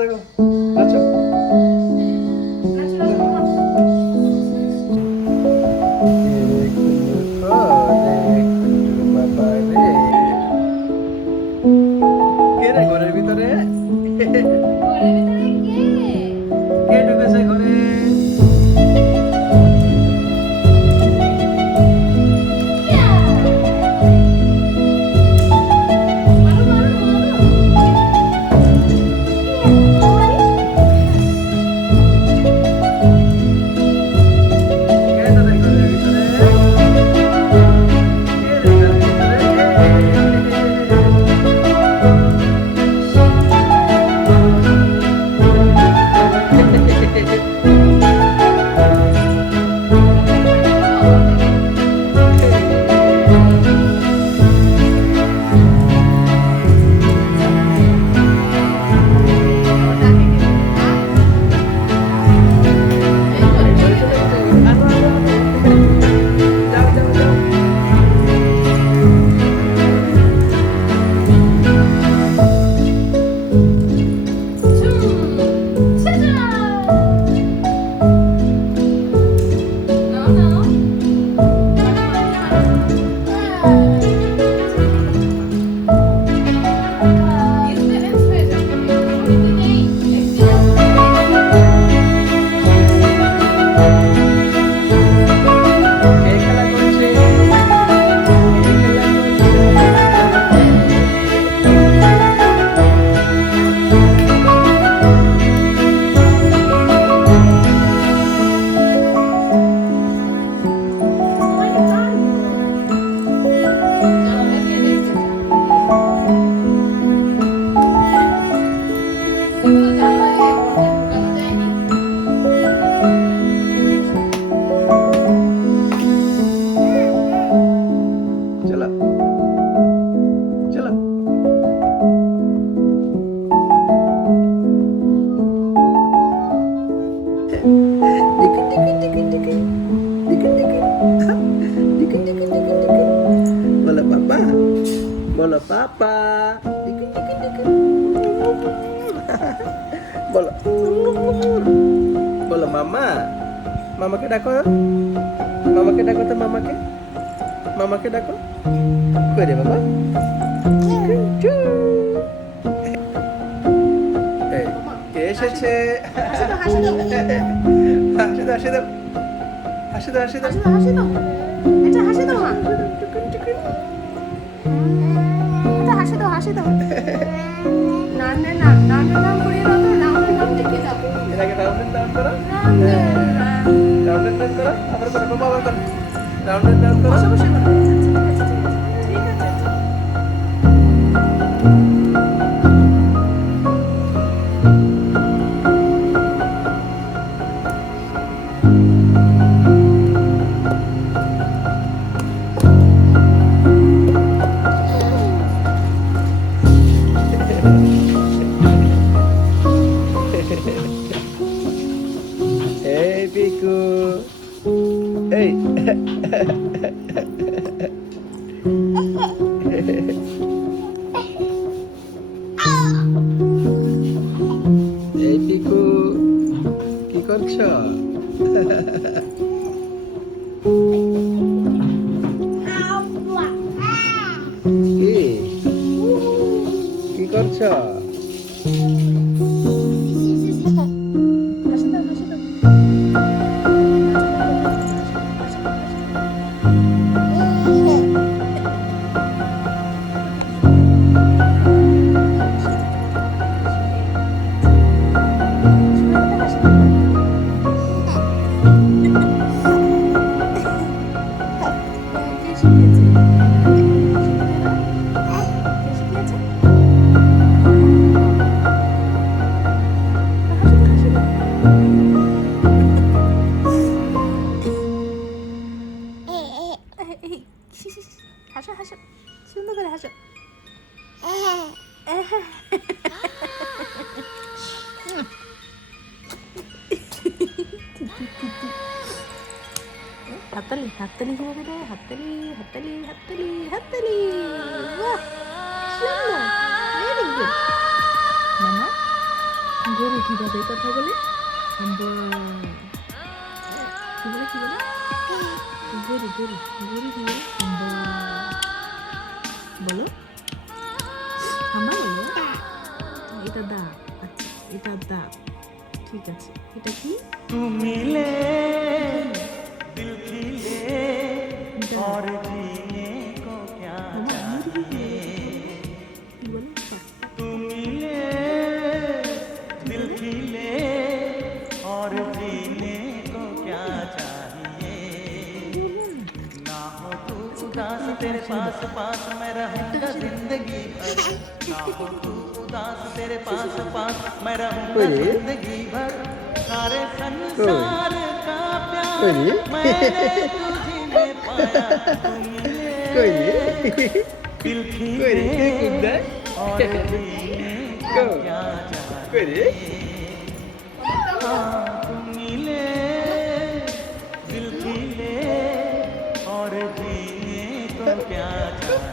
দেখো আচ্ছা কে রে ঘরের ভিতরে কে ঢুকেছে ঘরে বলো পাপা বলো বলো মামা মামাকে ডাকো মামাকে ডাকো তো মামাকে ডাকো কই রে বাবা কে এসেছে হাসি দাও হাসি দাও হাসি দাও হাসি দাও হাসি দাও এটা হাসি দাও হাসি দাও নানের নাম করিয়ে দাও তো নামের নাম লিখে দাও এর আগে নামের নাম করো নামের নাম করো আবার করো বাবা করো নামের নাম করো বসে বসে করো ঠিক আছে Hey Piku, hey, hey Piku, কি করছো? কি করছো? হাসো হাসো সুন্দর করে হাসো হাততালি হাততালি কিভাবে রে হাততালি হাততালি হাততালি হাততালি বাহ সুন্দর ভেরি গুড মামা জোরে কিভাবে কথা বলে? আম্বা। কি বলে কি বলে? জোরে জোরে জোরে কি বলে? আম্বা বলো, আম্বা বলো। এটা দাঁত, আচ্ছা এটা দাঁত, ঠিক আছে। এটা কি? তুমি ले दिल की ले और जीने को क्या चाहिए কি বলে? तुम ले दिल की ले और जीने को क्या चाहिए ना हो तू उदास तेरे पास पास मैं रहूंगा जिंदगी भर ना हो तू उदास तेरे पास पास मैं रहूंगा जिंदगी भर सारे संसार का प्यार मैंने तुझी में पाया तुम ले दिल की ले और जीने को क्या चाहिए हाँ तुम ले दिल की ले और जीने को क्या चाहिए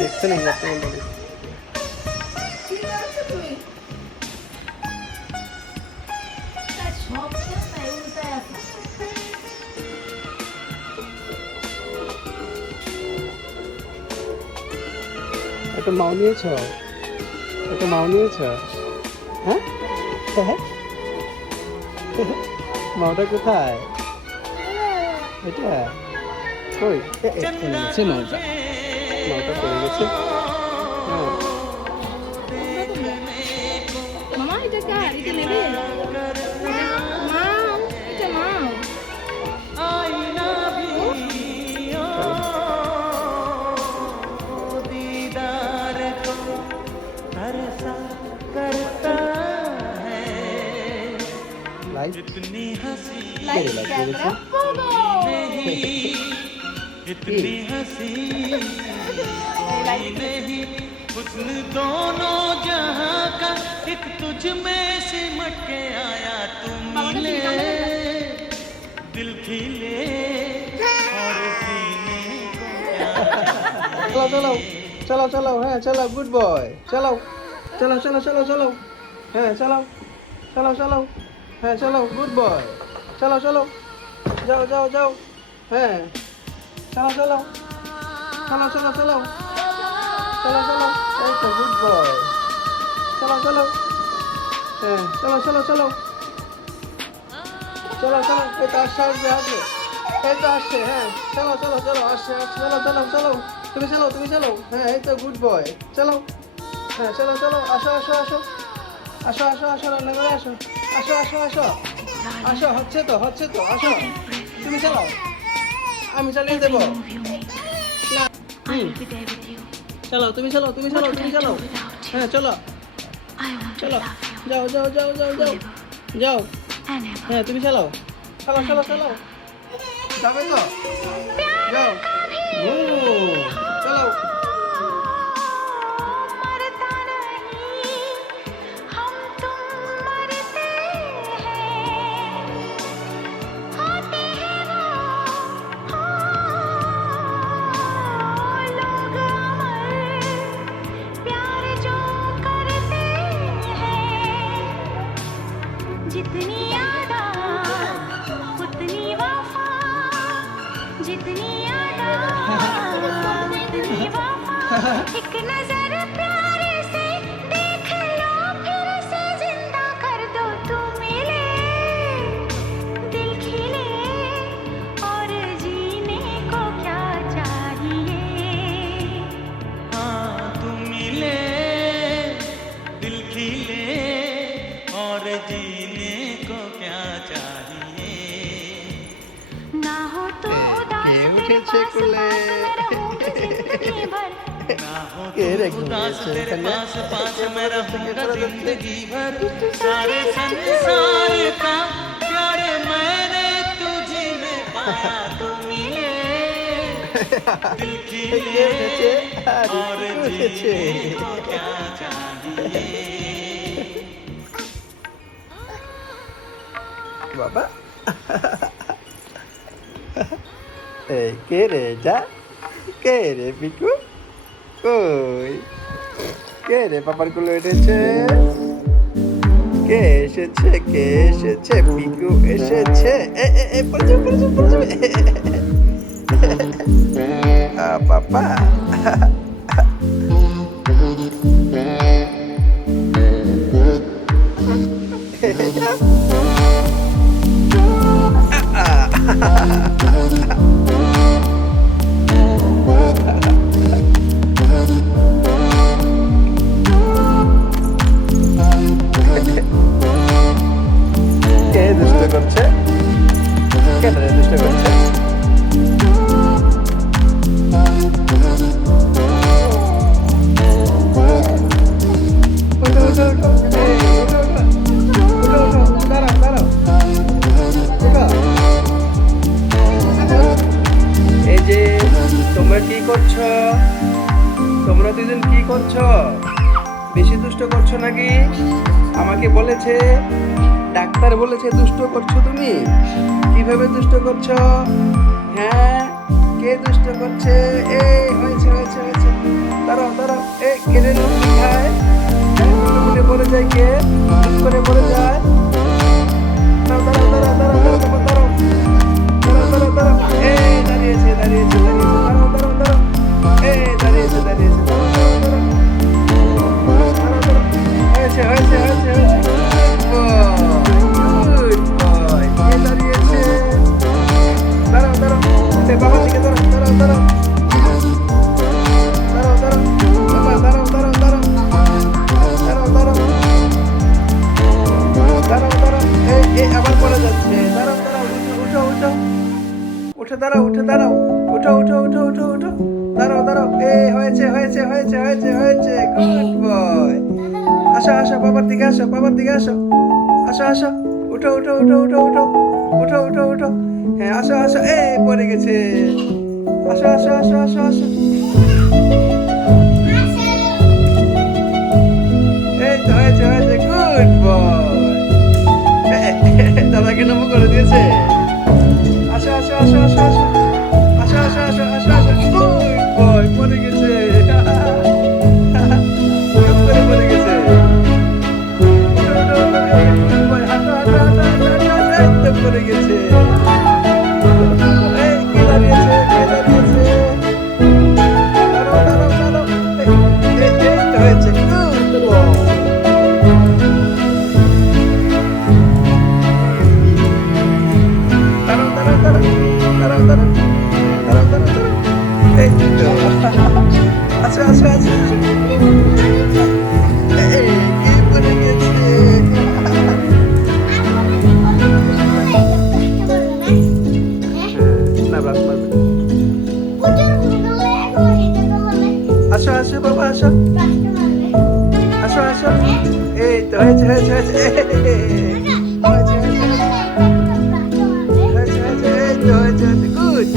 দেখতে নেই যাতে বলি একটা মাও নিয়েছ, একটা মাও নিয়েছ? হ্যাঁ মাওটা কোথায়? এটা কই? নিচে মাওটা, মাওটা পড়ে গেছে। হ্যাঁ মামা এটা কার? এটা নেবে? মাও, এটা মাও। आईना भी दीदार को तरसा करता है লাইট इतनी हंसी লাইট করেছে। नहीं इतनी हंसी कोई नहीं हुस्न दोनों जहां का एक तुझ में सिमट के आया तुम ले दिल खिले और सीने को क्या চলো চলো চলো চলো, হ্যাঁ চলো, গুড বয়, চলো চলো চলো চলো চলো, হ্যাঁ চলো চলো চলো, হ্যাঁ চলো, গুড বয়, চলো চলো, যাও যাও যাও, হ্যাঁ চলো চলো চলো চলো চলো চলো চলো, এই তো গুড বয়, চলো চলো, হ্যাঁ চলো চলো চলো চলো চলো, এই তো আসছে আসবে আসবে, এই তো আসছে, হ্যাঁ চলো চলো চলো, আসছে আসছে, চলো চলো চলো, তুমি চলো তুমি চলো, হ্যাঁ এই তো গুড বয়, চলো, হ্যাঁ চলো চলো, আসো আসো আসো আসো আসো আসো, রান্না করে আসো, আসো আসো আসো আসো, হচ্ছে তো আসো, তুমি চলো, আমি চালিয়ে দেবো না, চলো তুমি চলো তুমি চলো তুমি চলো, হ্যাঁ চলো চলো, যাও যাও যাও যাও যাও যাও, হ্যাঁ তুমি চলো চলো চলো চলো, যাবে তো, যাও, চলো, मरता नहीं हम तुम मरते हैं होते हैं वो लोग अमर प्यार जो करते हैं जितनी यादा उतनी वफा जितनी यादा उतनी वफा एक नजर प्यारे से देख लो फिर से जिंदा कर दो तुम मिले दिल खिले और जीने को क्या चाहिए हाँ तुम मिले दिल खिले और जीने को क्या चाहिए ना हो तो उदास क्यों तेरे खींचे पास कुले? पास मैं रहूंगी जिंदगी भर ना हो के तू रखूंगे उदास ऐसे तेरे कन्या? पास पास मैं रहूंगा जिंदगी भर सारे संसार का प्यार मैंने तुझी में पाया तुम मिले दिल কে खिले উঠেছে? আরে, और কে উঠেছে? जीने को क्या चाहिए বাবা এই কে রে এটা? কে রে পিকু? কই কে রে পাপার কোলে উঠেছে? কে এসেছে? কে এসেছে? পিকু এসেছে। এ পড়ে যাবে, পড়ে যাবে, পড়ে যাবে। পাপা কে দুষ্ট করছে? কেন রে দুষ্ট করছে? উঠো, উঠো, উঠো। এই, উঠো, উঠো। উঠো, উঠো। দাঁড়াও, দাঁড়াও। উঠো। এই যে তোমরা কি করছো? তোমরা দুজন কি করছো? বেশি দুষ্ট করছো নাকি? আমাকে বলেছে, ডাক্তার বলেছে দুষ্ট করছো তুমি। কিভাবে দুষ্ট করছো? হ্যাঁ, কে দুষ্ট করছে? এই হয়েছে, হয়েছে, হয়েছে। দাঁড়াও, দাঁড়াও। এই কেড়ে খায় উঠে পড়ে যায়, কে চুপ করে পড়ে যায়। দাঁড়াও, দাঁড়াও, দাঁড়াও, দাঁড়াও, দাঁড়াও, দাঁড়াও, দাঁড়াও, দাঁড়াও, দাঁড়াও। এই দাঁড়িয়েছে, দাঁড়িয়েছে, দাঁড়িয়েছে। দাঁড়াও, দাঁড়াও, দাঁড়াও। এই দাঁড়িয়েছে, দাঁড়িয়েছে। দাঁড়াও, দাঁড়াও, দাঁড়াও। দাঁড়াও, দাঁড়াও। হয়েছে, হয়েছে, হয়েছে, হয়েছে। Good boy. কে দাঁড়িয়েছে? দাঁড়াও, দাঁড়াও। এই বাবার দিকে দাঁড়াও, দাঁড়াও, দাঁড়াও। দাঁড়াও, দাঁড়াও। বাবা, দাঁড়াও, দাঁড়াও, দাঁড়াও। দাঁড়াও, দাঁড়াও। দাঁড়াও, দাঁড়াও। এই আবার পড়ে যাচ্ছে। দাঁড়াও, দাঁড়াও। উঠো, উঠো। উঠে দাঁড়াও, উঠে দাঁড়াও। উঠো, উঠো, উঠো, উঠো, উঠো। দাঁড়াও, দাঁড়াও। এই হয়েছে, হয়েছে, হয়েছে, হয়েছে, হয়েছে। Good boy. আসো, আসো, বাবার দিকে আসো, বাবার দিকে আসো। আসো, আসো। উঠো, উঠো, উঠো, উঠো, উঠো। উঠো, উঠো, উঠো। হ্যাঁ, আসো, আসো। এই পড়ে গেছে। আসো, আসো, আসো, আসো, আসো। এই তো হয়েছে, হয়েছে। Good boy. দাদাকে নমো করে দিয়েছে। আসো, আসো, আসো, আসো, আসো। আসো, আসো, আসো, আসো, আসো। গুড বয়, পড়ে গেছে। চুপ করে পড়ে গেছে। উঠো, উঠো, উঠো। এই গুড বয়। হাঁটো, হাঁটো, হাঁটো, হাঁটো, হাঁটো, হাঁটো। এই তো পড়ে গেছে। এই কে দাঁড়িয়েছে? কে দাঁড়িয়েছে? দাঁড়াও, দাঁড়াও, দাঁড়াও। এই তো হয়েছে। Good boy. দাঁড়াও, দাঁড়াও, দাঁড়াও। দাঁড়াও, দাঁড়াও। দাঁড়াও, দাঁড়াও, দাঁড়াও। এই তো। আসো, আসো, আসো, আসো। এই, কে পড়ে গেছে? না, বাস মারবে না। আসো, আসো, বাবা, আসো। আসো, আসো। এই তো হয়েছে, হয়েছে, হয়েছে। হয়েছে, হয়েছে, হয়েছে, হয়েছে। এই তো হয়েছে, হয়েছে। গুড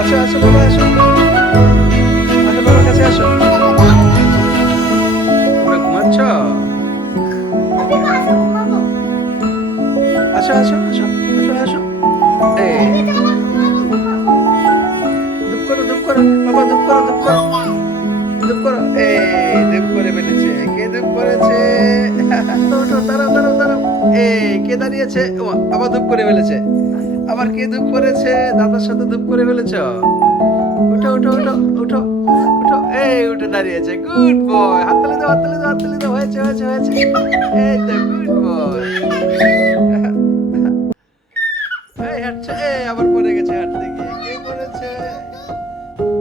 আসো, আসো, বাবা, আসো। আসো, বাবার কাছে আসো। তোমরা ঘুমাচ্ছ? আসো, আসো, আসো, আসো, আসো। এই ধূপ করো, ধূপ করো, বাবা, ধূপ করো, ধূপ করো, ধূপ করো। এই ধূপ করে ফেলেছে। কে ধূপ করেছে? ওঠো, দাঁড়াও, দাঁড়াও, দাঁড়াও। এই কে দাঁড়িয়েছে? ও, আবার ধূপ করে ফেলেছে। আবার কে ধূপ করেছে? দাদার সাথে ধূপ করে ফেলেছ। উঠো, উঠো, উঠো, উঠো, উঠো। এই উঠে দাঁড়িয়েছে। Good boy. হাততালি দাও, হাততালি দাও, হাততালি দাও। হয়েছে, হয়েছে, হয়েছে। এই তো গুড বয়। এই হাঁটছে। এই আবার পড়ে গেছে হাঁটতে গিয়ে। কে পড়েছে?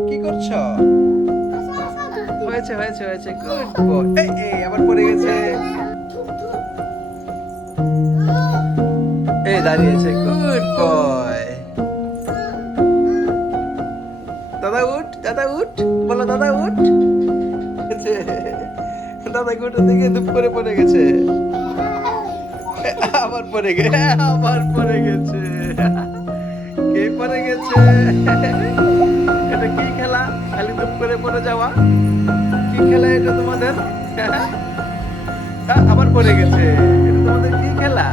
কি করছো? হয়েছে, হয়েছে, হয়েছে। Good boy. এই আবার পড়ে গেছে। এই দাঁড়িয়েছে। Good boy. দাদা উঠ, দাদা উঠ। বলো দাদা উঠ। গেছে, দাদা গোটা থেকে ধুপ করে পড়ে গেছে, আবার পড়ে গেছে, আবার পড়ে গেছে, কে পড়ে গেছে? এটা কি খেলা? খালি ধুপ করে পড়ে যাওয়া, কি খেলা এটা তোমাদের? আবার পড়ে গেছে, এটা তোমাদের কি খেলা?